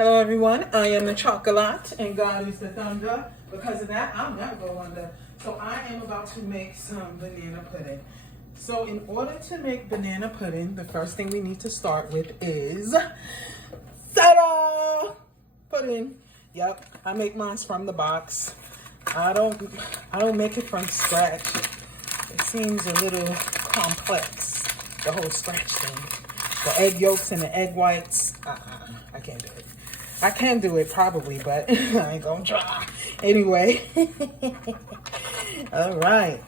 Hello everyone, I am the chocolate and God is the thunder. Because of that, I'll never go under. So I am about to make some banana pudding. So in order to make banana pudding, the first thing we need to start with is ta-da! Pudding. Yep, I make mine from the box. I don't make it from scratch. It seems a little complex, the whole scratch thing. The egg yolks and the egg whites, I can't do it. I can do it probably, but I ain't gonna try. Anyway, all right.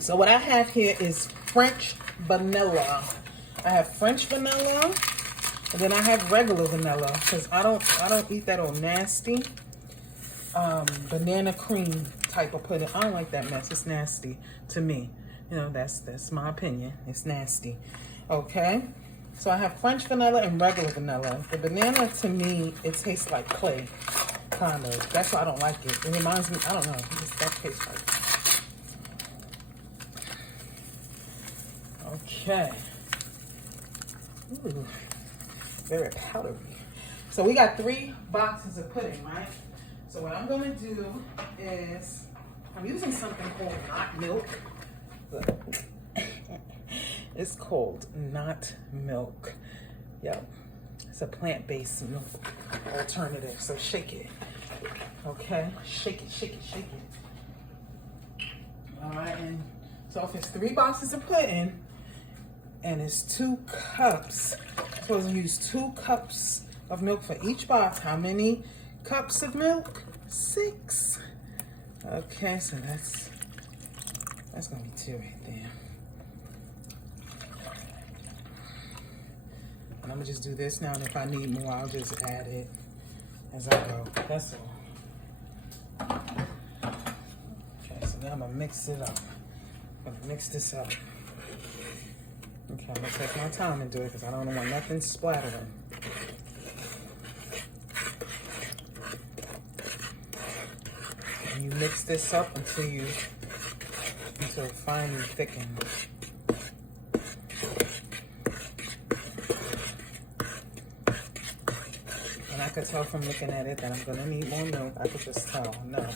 So what I have here is French vanilla. I have French vanilla, and then I have regular vanilla because I don't eat that old nasty banana cream type of pudding. I don't like that mess. It's nasty to me. You know, that's my opinion. It's nasty. Okay. So I have French vanilla and regular vanilla. The banana, to me, it tastes like clay, kind of. That's why I don't like it. It reminds me, I don't know, that tastes like. Okay. Ooh, very powdery. So we got 3 boxes of pudding, right? So what I'm gonna do is, I'm using something called not milk. Look. It's called not milk. Yep. It's a plant-based milk alternative. So shake it. Okay? Shake it, shake it, shake it. Alright, and so if it's 3 boxes of pudding and it's 2 cups, I'm supposed to use 2 cups of milk for each box. How many cups of milk? 6. Okay, so that's gonna be 2 right there. And I'm gonna just do this now, and if I need more, I'll just add it as I go. That's all. Okay, so now I'm gonna mix it up. I'm gonna mix this up. Okay, I'm gonna take my time and do it because I don't want nothing splattering. And you mix this up until it finely thickens. And I could tell from looking at it that I'm gonna need more milk. I could just tell, no.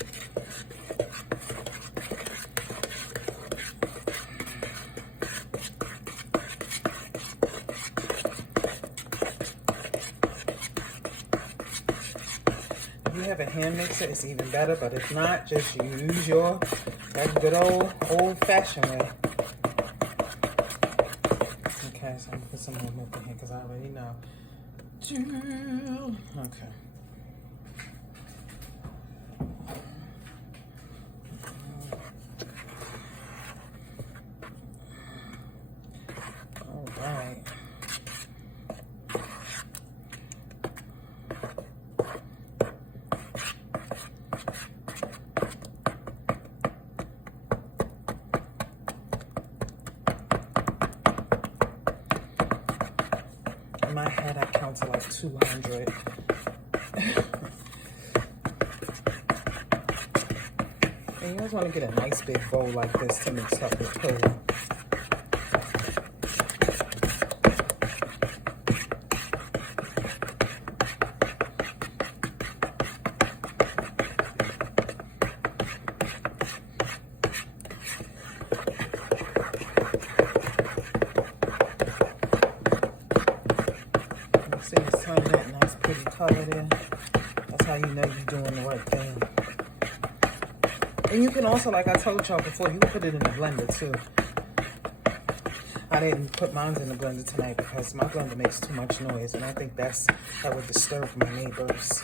If you have a hand mixer, it's even better, but if not, just use that good old-fashioned way. Okay, so I'm gonna put some more milk in here because I already know. Okay. All right. In my head, I count to like 200. And you always want to get a nice big bowl like this to mix up your pudding. See, it's turning that nice pretty color there. That's how you know you're doing the right thing. And you can also, like I told y'all before, you can put it in the blender too. I didn't put mine in the blender tonight because my blender makes too much noise, and I think that would disturb my neighbors.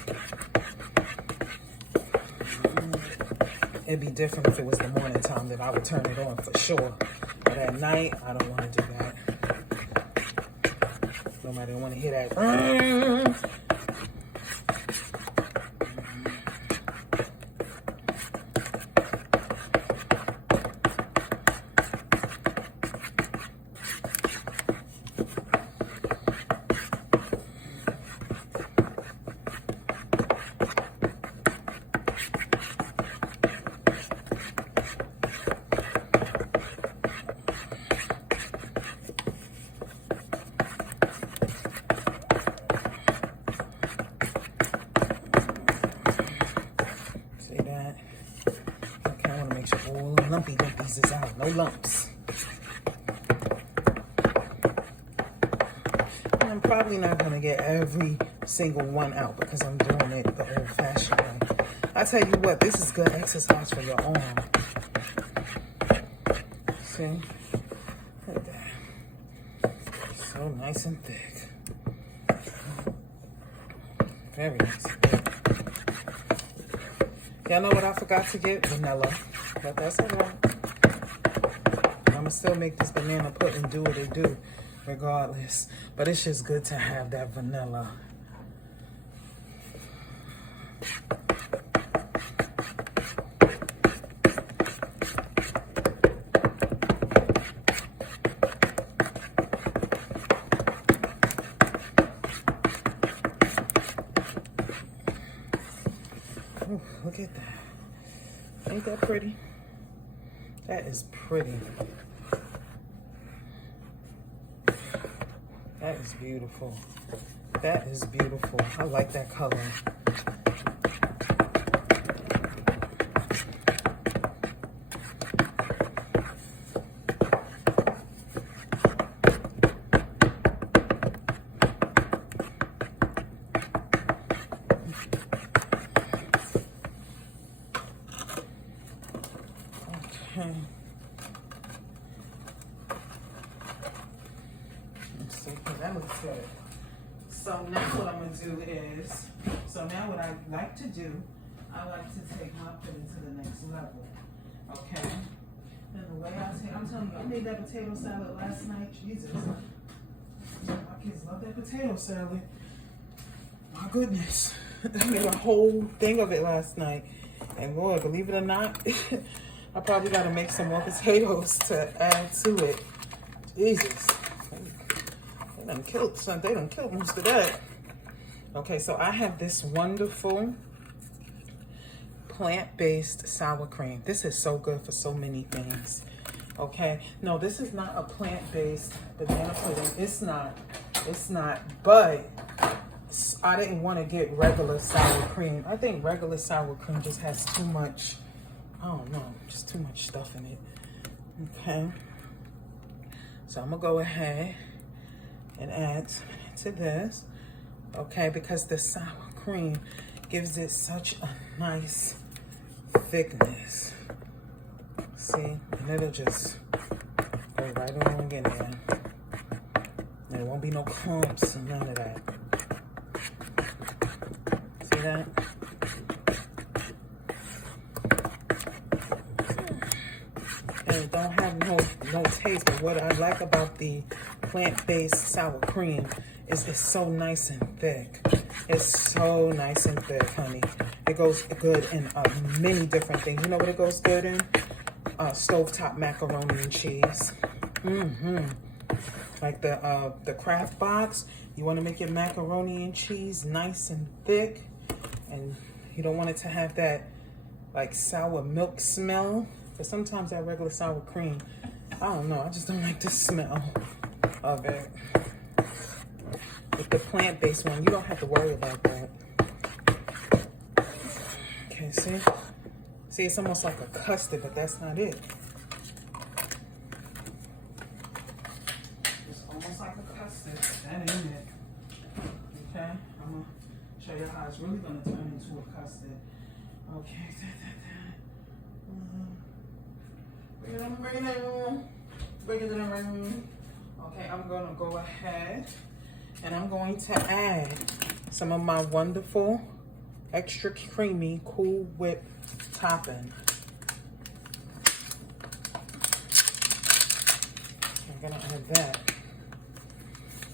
It'd be different if it was the morning time, that I would turn it on for sure. But at night, I don't want to do that. Nobody don't want to hear that. All the lumpy lumpies is out. No lumps. And I'm probably not going to get every single one out because I'm doing it the old-fashioned way. I tell you what, this is good exercise for your arm. See? Look at that. So nice and thick. Very nice and thick. Y'all know what I forgot to get? Vanilla. But that's all right. I'm going to still make this banana pudding do what it do regardless. But it's just good to have that vanilla. Ooh, look at that. Ain't that pretty? That is pretty. That is beautiful. That is beautiful. I like that color. Okay. Let's see, that looks good. So now what I'm gonna do is, now what I like to do, I like to take my pudding to the next level. Okay? And the way I'm telling you, I made that potato salad last night. Jesus. My kids love that potato salad. My goodness. I made a whole thing of it last night. And boy, believe it or not, I probably got to make some more potatoes to add to it. Jesus. They done killed most of that. Okay, so I have this wonderful plant-based sour cream. This is so good for so many things. Okay, no, this is not a plant-based banana pudding. It's not, but I didn't want to get regular sour cream. I think regular sour cream just has too much, I don't know, just too much stuff in it. Okay, so I'm gonna go ahead and add to this, okay, because the sour cream gives it such a nice thickness. See, and it'll just go right along in there. And there won't be no clumps and none of that. See that? And it don't have no taste, but what I like about the plant-based sour cream is it's so nice and thick. It's so nice and thick, honey. It goes good in many different things. You know what it goes good in? Stovetop macaroni and cheese. Like the Kraft box, you want to make your macaroni and cheese nice and thick, and you don't want it to have that like sour milk smell. But sometimes that regular sour cream, I don't know, I just don't like the smell of it. With the plant-based one, you don't have to worry about that. Okay, see? See, it's almost like a custard, but that's not it. It's almost like a custard. That ain't it. Okay? I'm going to show you how it's really going to turn into a custard. Okay. Bring it in. Okay, I'm going to go ahead and I'm going to add some of my wonderful, extra creamy Cool Whip topping. I'm gonna add that.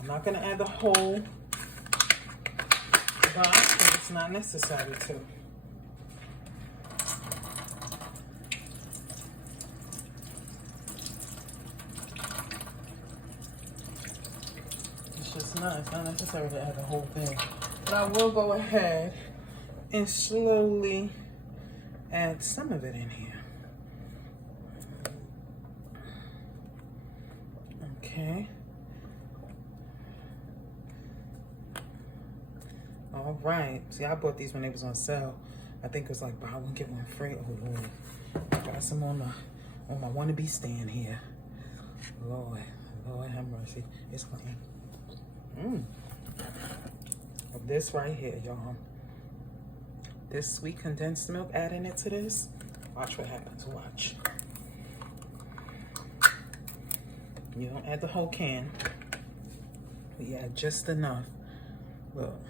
I'm not gonna add the whole box because it's not necessary to. It's not necessary to add the whole thing. But I will go ahead and slowly add some of it in here. Okay. All right. See, I bought these when they was on sale. I think it was like buy one, get one free. Oh Lord, got some on my wannabe stand here. Lord have mercy. It's clean. This right here, y'all. This sweet condensed milk, adding it to this. Watch what happens. Watch. You don't add the whole can. You add just enough. Look.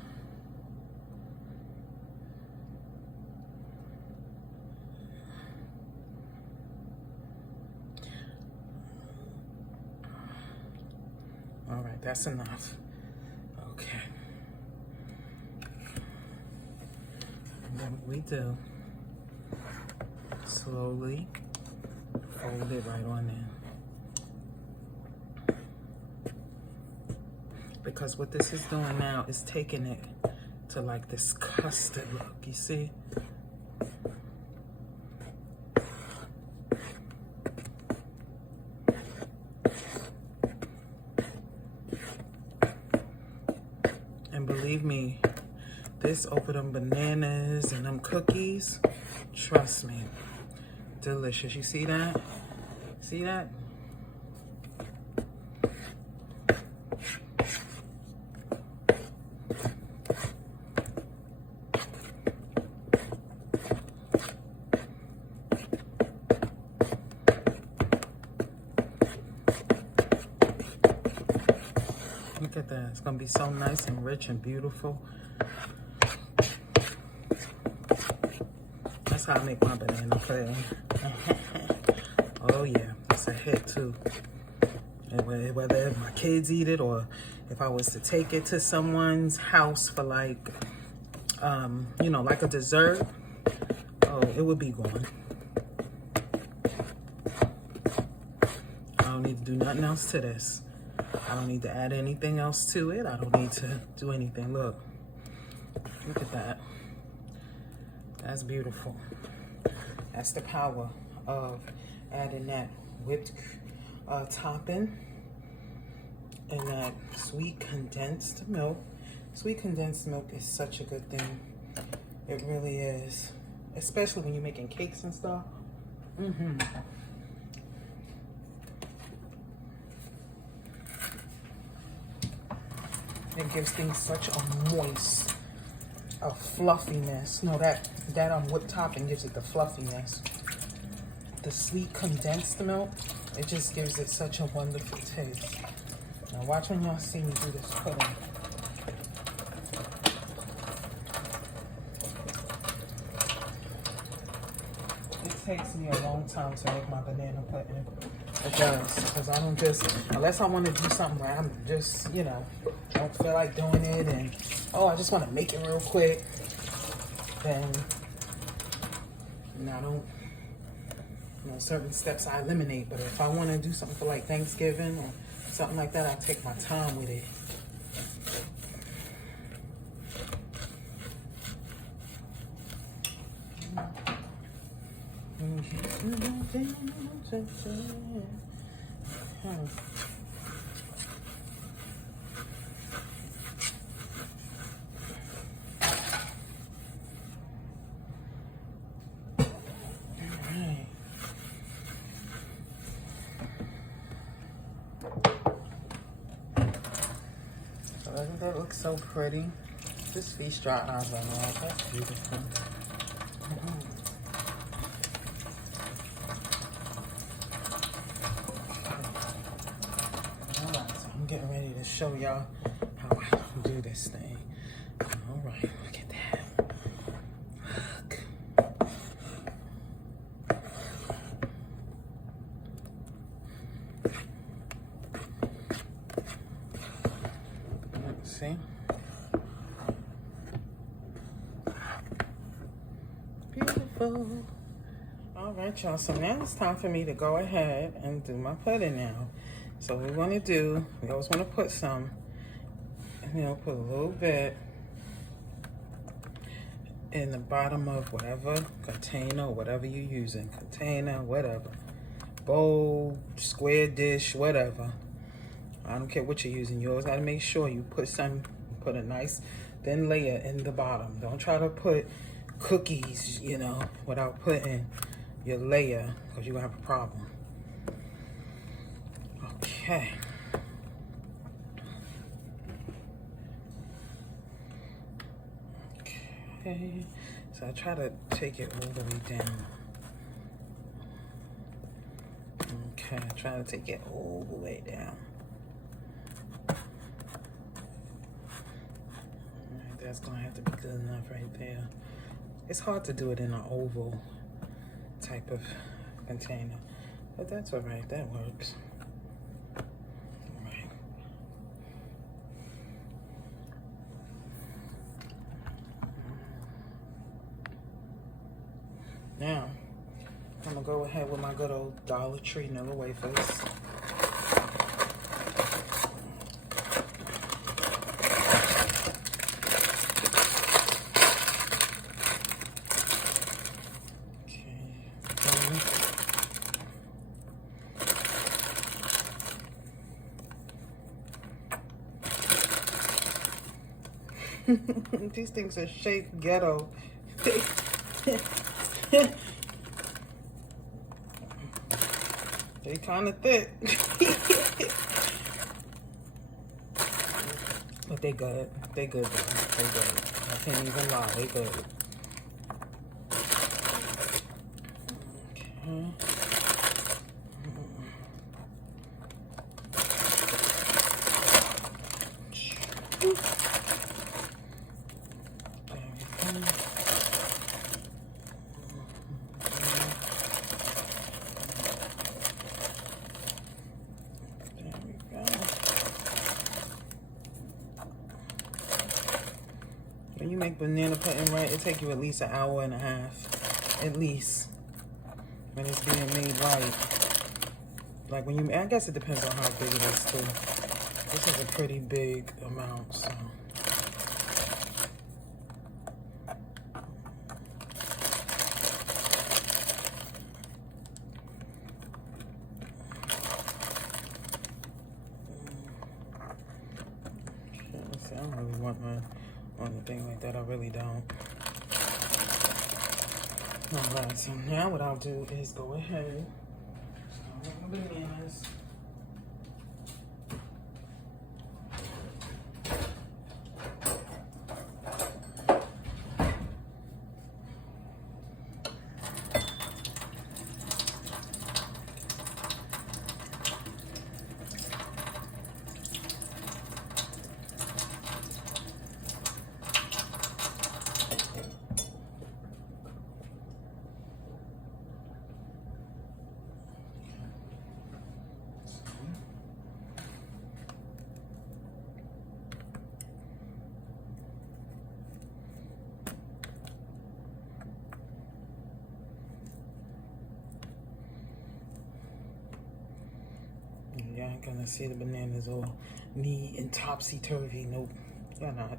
All right, that's enough. Okay. And then what we do, slowly fold it right on in. Because what this is doing now is taking it to like this custard look, you see? And believe me, this over them bananas and them cookies, trust me, delicious. You see that? See that? Look at that. It's going to be so nice and rich and beautiful. That's how I make my banana pudding. Oh, yeah. It's a hit, too. And whether my kids eat it or if I was to take it to someone's house for like, you know, like a dessert, oh, it would be gone. I don't need to do nothing else to this. I don't need to add anything else to it. I don't need to do anything. Look at that. That's beautiful. That's the power of adding that whipped topping and that sweet condensed milk. Sweet condensed milk is such a good thing. It really is. Especially when you're making cakes and stuff. It gives things such a moist, a fluffiness. No, that whipped topping gives it the fluffiness. The sweet condensed milk, it just gives it such a wonderful taste. Now watch when y'all see me do this pudding. It takes me a long time to make my banana pudding. It does, because I don't just, unless I want to do something where I'm just, you know, don't feel like doing it and, oh, I just want to make it real quick, then, you know, I don't, you know, certain steps I eliminate. But if I want to do something for like Thanksgiving or something like that, I take my time with it. Doesn't that look so pretty? This feast dry eyes right now. That's beautiful. Alright, so I'm getting ready to show y'all how I do this thing. Alright, look at that. Look. See? Beautiful. All right, y'all. So now it's time for me to go ahead and do my pudding now. So what we want to do, we always want to put some, you know, put a little bit in the bottom of whatever container, whatever you're using. Container, whatever. Bowl, square dish, whatever. I don't care what you're using. You always got to make sure you put a nice thin layer in the bottom. Don't try to put cookies, you know, without putting your layer, because you're gonna have a problem. Okay. Okay. So I try to take it all the way down. Okay, I try to take it all the way down. Alright, that's gonna have to be good enough right there. It's hard to do it in an oval type of container, but that's all right, that works. All right. Now, I'm gonna go ahead with my good old Dollar Tree Nilla wafers. These things are shaped ghetto. They kind of thick. But they good. They good though. They good. I can't even lie. They good. Okay. When you make banana pudding right, it takes you at least an hour and a half. At least. When it's being made right. Like when you, I guess it depends on how big it is too. This is a pretty big amount, so. I don't really want anything like that. I really don't. Alright, so now what I'll do is go ahead. Start with my bananas. Y'all ain't gonna see the bananas all neat and topsy-turvy. Nope, y'all not.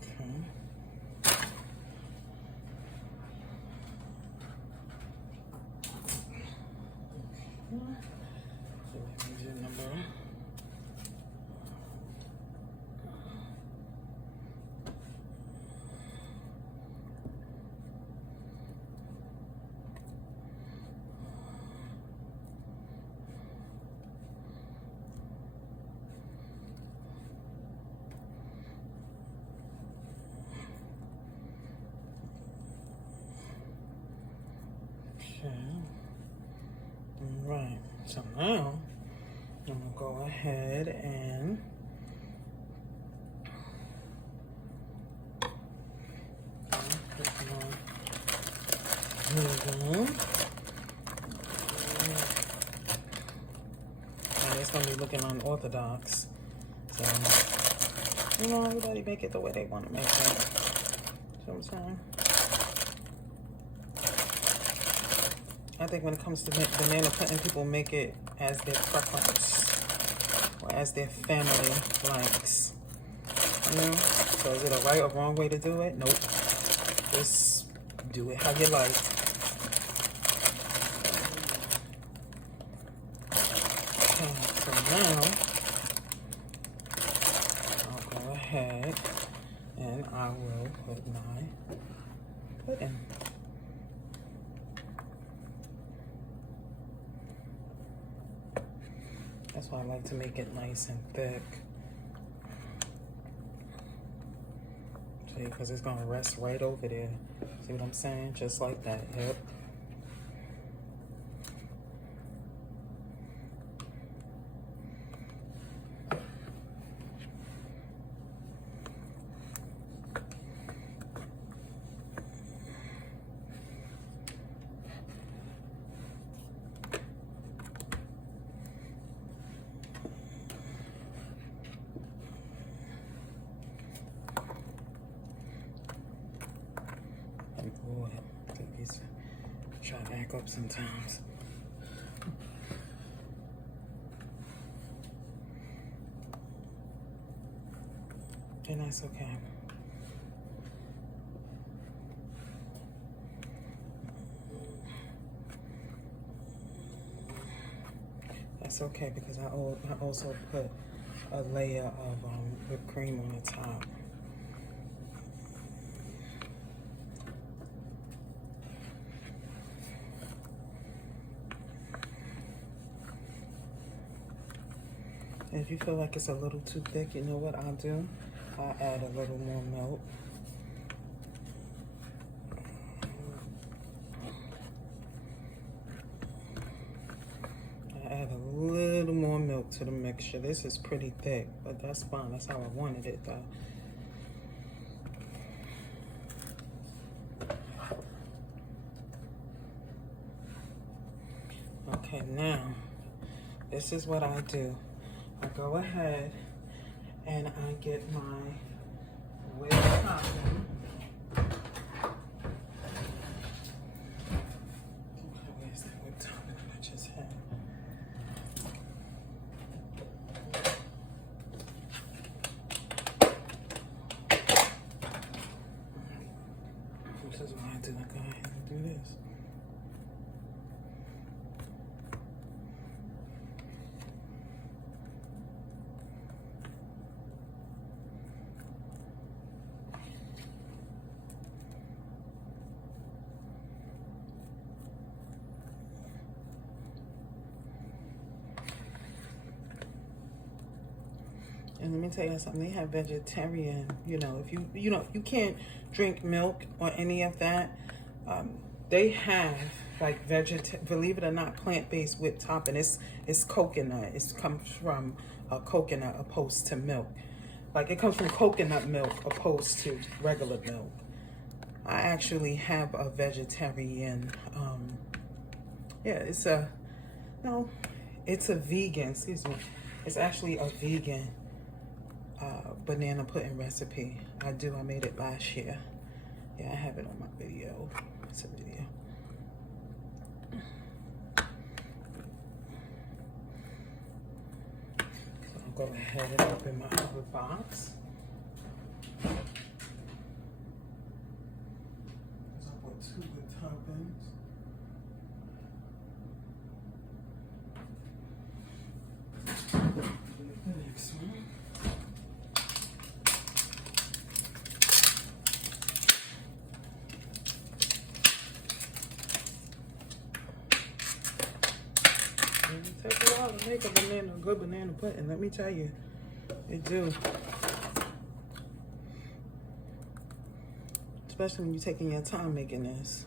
Okay. All right. So now I'm gonna go ahead and spoon. And it's gonna be looking unorthodox. So, you know, everybody make it the way they want to make it. See what I'm saying? I think when it comes to banana pudding, people make it as their preference or as their family likes. You know? So is it a right or wrong way to do it? Nope. Just do it how you like. Okay, so now I'll go ahead and I will put my pudding. That's why I like to make it nice and thick. See, because it's gonna rest right over there. See what I'm saying? Just like that, yep. Boy, these try to act up sometimes. And that's okay. That's okay because I also put a layer of whipped cream on the top. If you feel like it's a little too thick, you know what I'll do? I'll add a little more milk. I add a little more milk to the mixture. This is pretty thick, but that's fine. That's how I wanted it though. Okay, now, this is what I do. I go ahead and I get my whipped topping. Where's the whipped topping I just had? This is what I do. I go ahead and do this. And let me tell you something, they have vegetarian, you know, if you can't drink milk or any of that, they have like believe it or not, plant-based whipped topping. It's coconut. It comes from coconut opposed to milk. Like it comes from coconut milk opposed to regular milk. I actually have a vegetarian, yeah, it's a vegan, excuse me. It's actually a vegan banana pudding recipe. I made it last year. Yeah, I have it on my video. It's a video. So I'll go ahead and open my other box. So I'll put 2 with toppings. The next one. It takes a while to make a good banana pudding, let me tell you. It do. Especially when you're taking your time making this.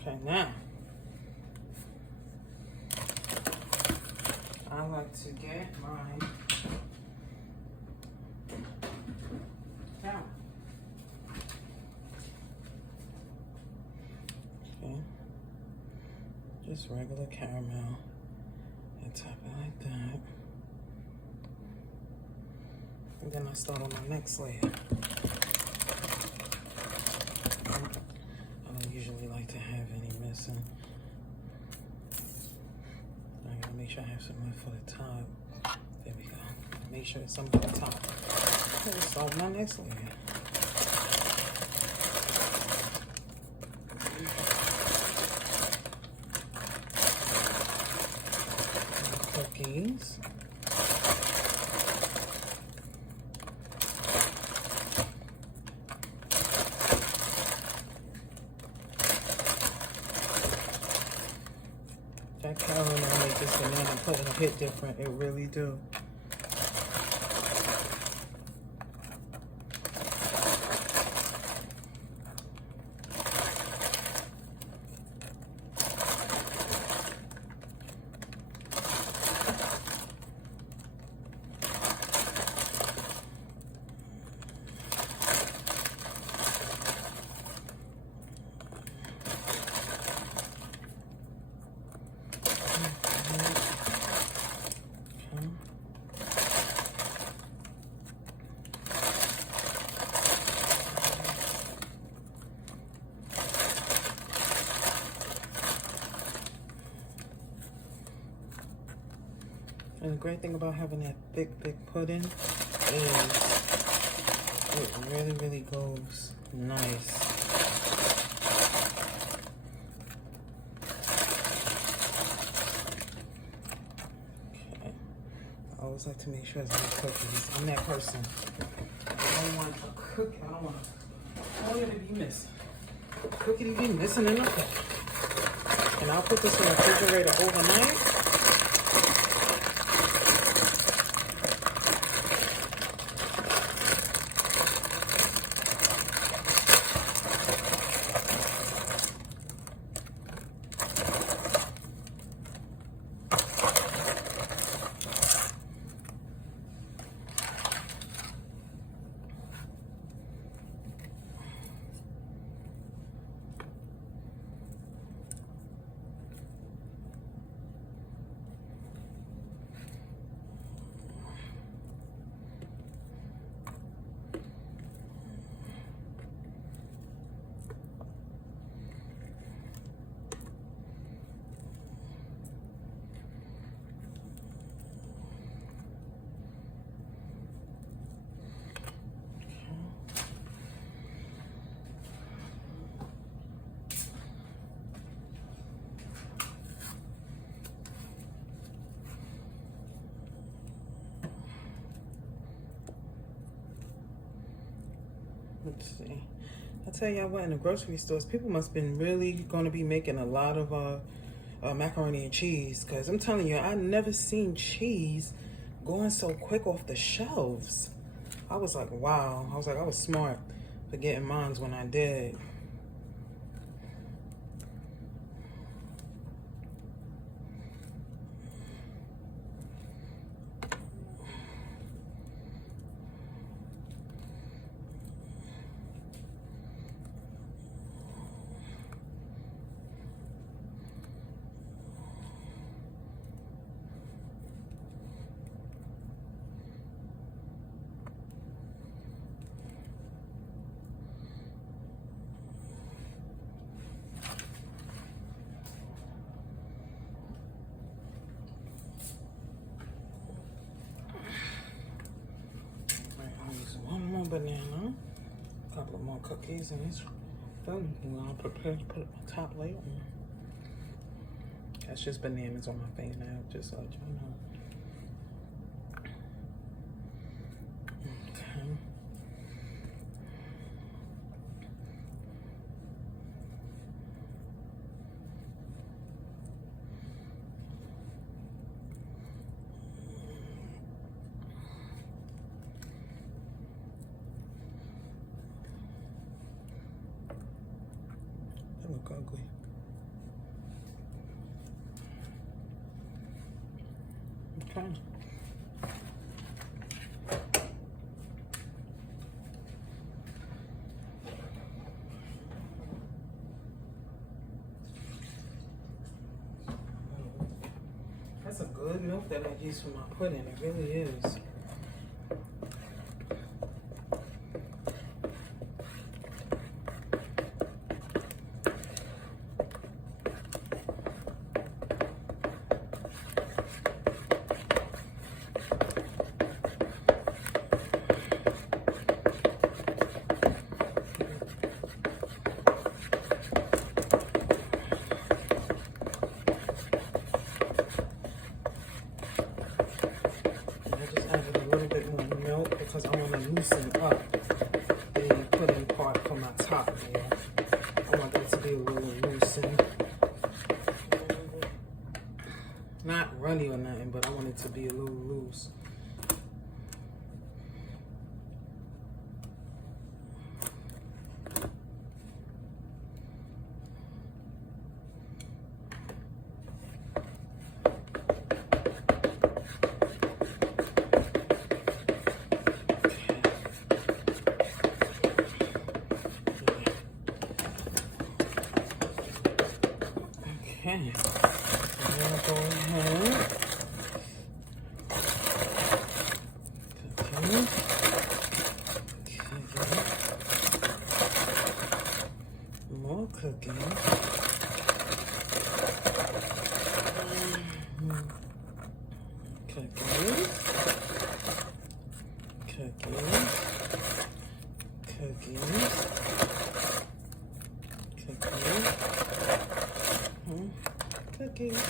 Okay, now like to get my caramel. Okay. Just regular caramel. And tap it like that. And then I start on my next layer. I don't usually like to have any missing. I gotta make sure I have some left for the top. There we go. Make sure it's some for the top. Okay, start my next layer. Cookies. That caramel make this banana pudding hit different. It really do. And the great thing about having that thick pudding is it really, really goes nice. Okay. I always like to make sure it's no cookies. I'm that person. I don't want a cookie. I don't want a cookie to be missing. A cookie to be missing in the cookie. And I'll put this in the refrigerator overnight. Let's see. I tell y'all what, in the grocery stores, people must have been really going to be making a lot of macaroni and cheese. Because I'm telling you, I never seen cheese going so quick off the shelves. I was like, wow. I was like, I was smart for getting mine when I did. One more banana, a couple of more cookies, and it's done. I'll prepare to put my top layer on. That's just bananas on my face now, just so you know. Okay. Look ugly. Okay. Okay. That's a good milk that I use for my pudding. It really is. Because I want to loosen up the pudding part for my top there. I want that to be a little loosened. Not runny or nothing, but I want it to be a little loose. Okay, so I'm gonna go ahead. Continue. More cooking. Cookies. Cookies. Cookies. Cookies. Cookies.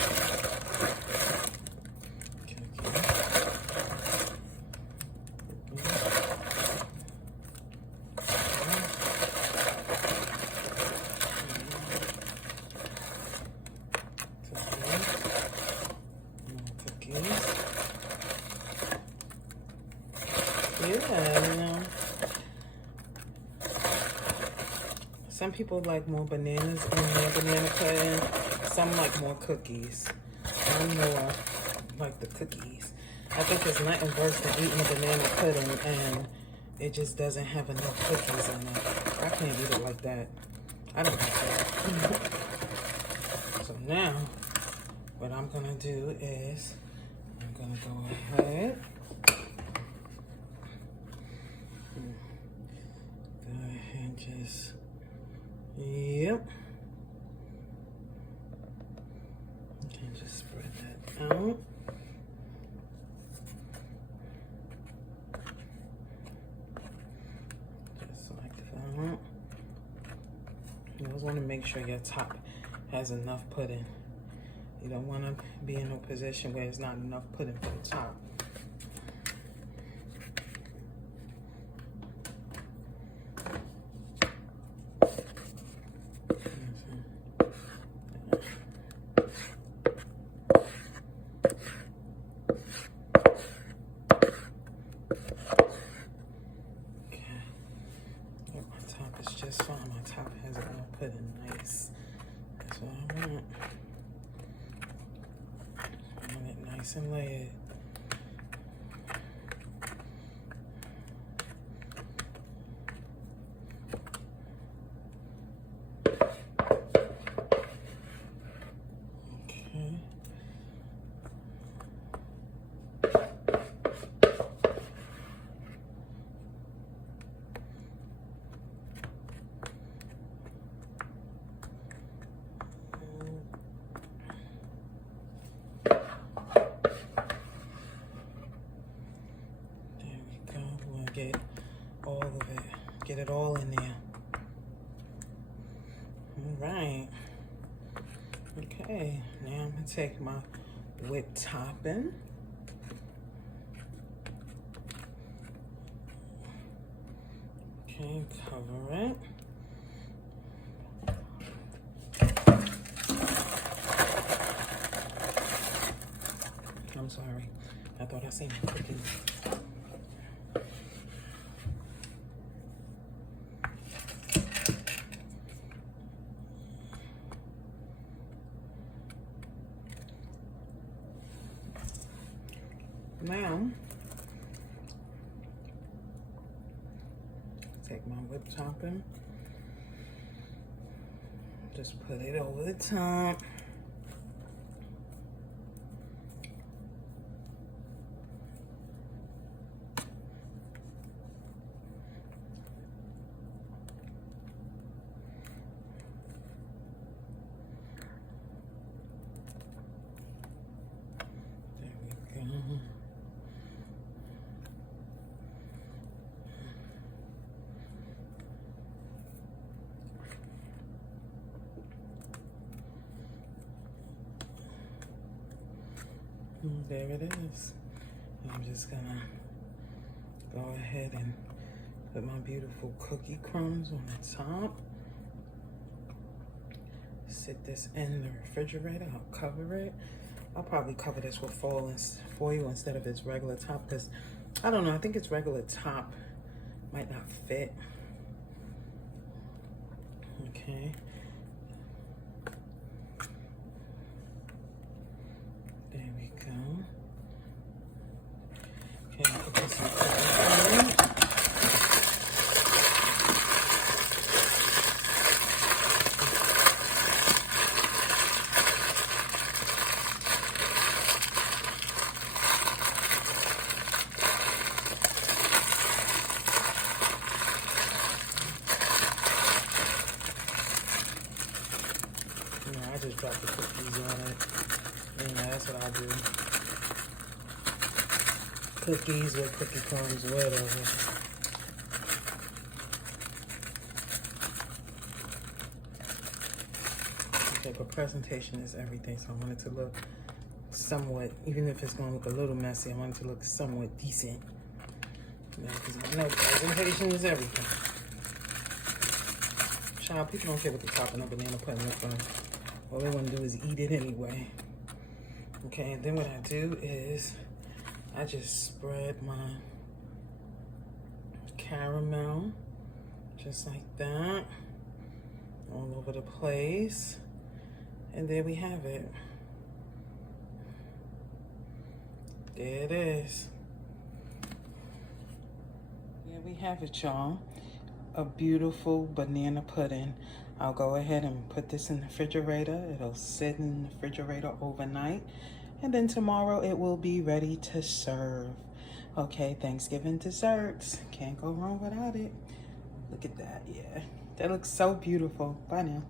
Yeah, some people like more bananas in their banana pudding. Some like more cookies. I'm more like the cookies. I think there's nothing worse than eating a banana pudding and it just doesn't have enough cookies in it. I can't eat it like that. I don't like that. So now, what I'm gonna do is, I'm gonna go ahead. Go ahead and just, yep. Okay, just spread that out. Just like that. You always want to make sure your top has enough pudding. You don't want to be in a position where there's not enough pudding for the top. Just fine. My top has it all put in nice. That's what I want. I want it nice and layered. Okay. Get all of it, get it all in there. All right. Okay, now I'm gonna take my whipped topping. Okay, cover it. I'm sorry, I thought I seen cookies. now, take my whip topping, just put it over the top. There it is. I'm just gonna go ahead and put my beautiful cookie crumbs on the top. Sit this in the refrigerator. I'll cover it. I'll probably cover this with foil instead of its regular top, because I don't know, I think its regular top might not fit. Okay. There we go. Okay, put this in the oven. I just drop the cookies on it. Yeah, that's what I do. Cookies with cookie crumbs, whatever. Okay, but presentation is everything, so I want it to look somewhat, even if it's gonna look a little messy, I want it to look somewhat decent. Yeah, because I know presentation is everything. Child, people don't care what the top of a banana pudding looks like. All they want to do is eat it anyway. Okay, and then what I do is I just spread my caramel just like that all over the place. And there we have it. There it is. There we have it, y'all. A beautiful banana pudding. I'll go ahead and put this in the refrigerator. It'll sit in the refrigerator overnight. And then tomorrow it will be ready to serve. Okay, Thanksgiving desserts. Can't go wrong without it. Look at that, yeah. That looks so beautiful. Bye now.